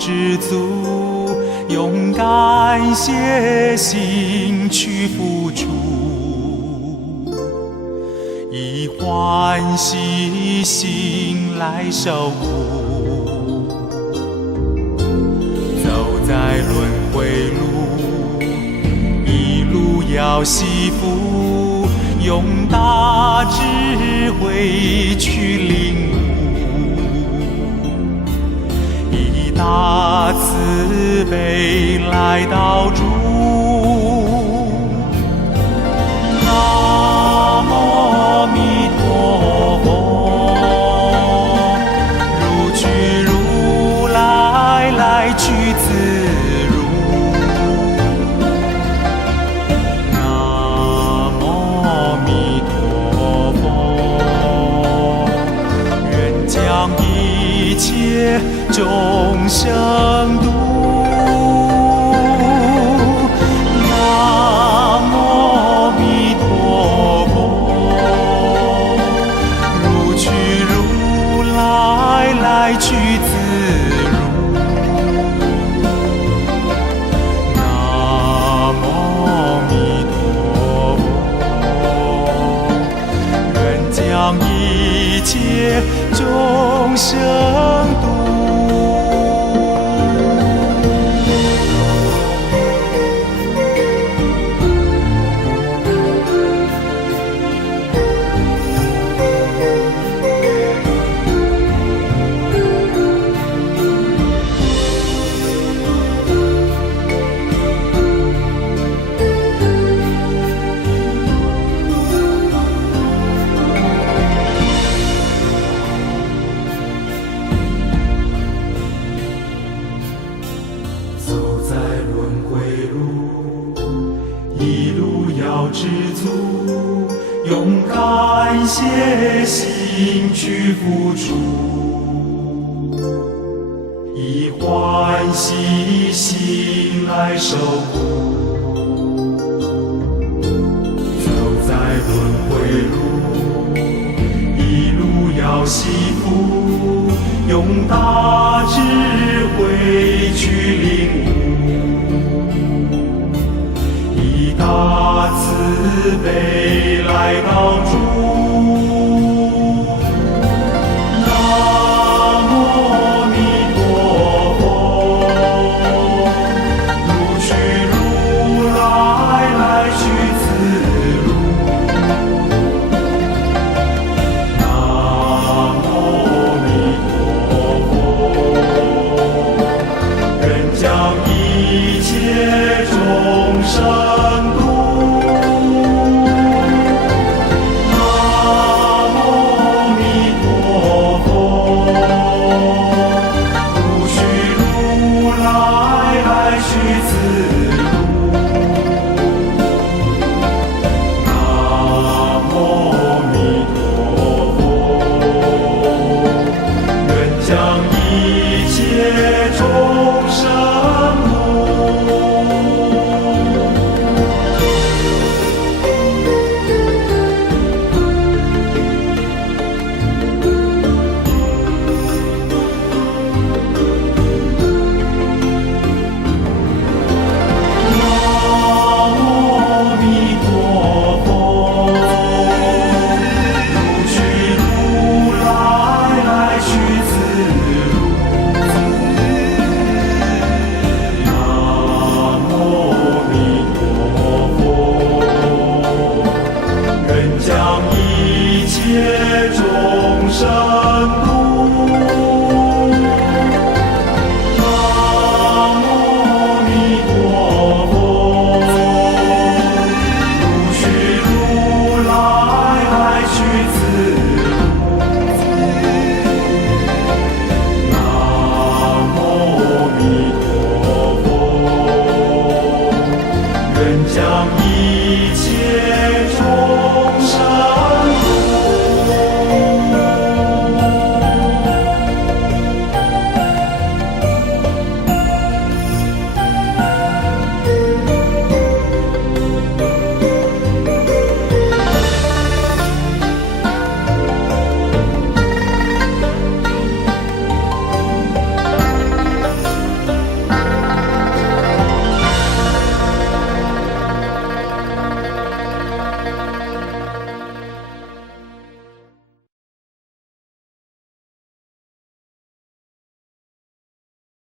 知足，用感谢心去付出，以欢喜心来受苦。走在轮回路，一路要惜福，用大智慧去领悟，以大慈悲来导助。南无弥陀佛，如去如来，来去自如。南无弥陀佛，愿将一切众生度。南无弥陀佛，如去如来，来去自如。南无弥陀佛，愿将一切众生度。一路要知足，用感谢心去付出，以欢喜心来受苦。走在轮回路，一路要惜福，用大智慧去领悟，大慈悲来到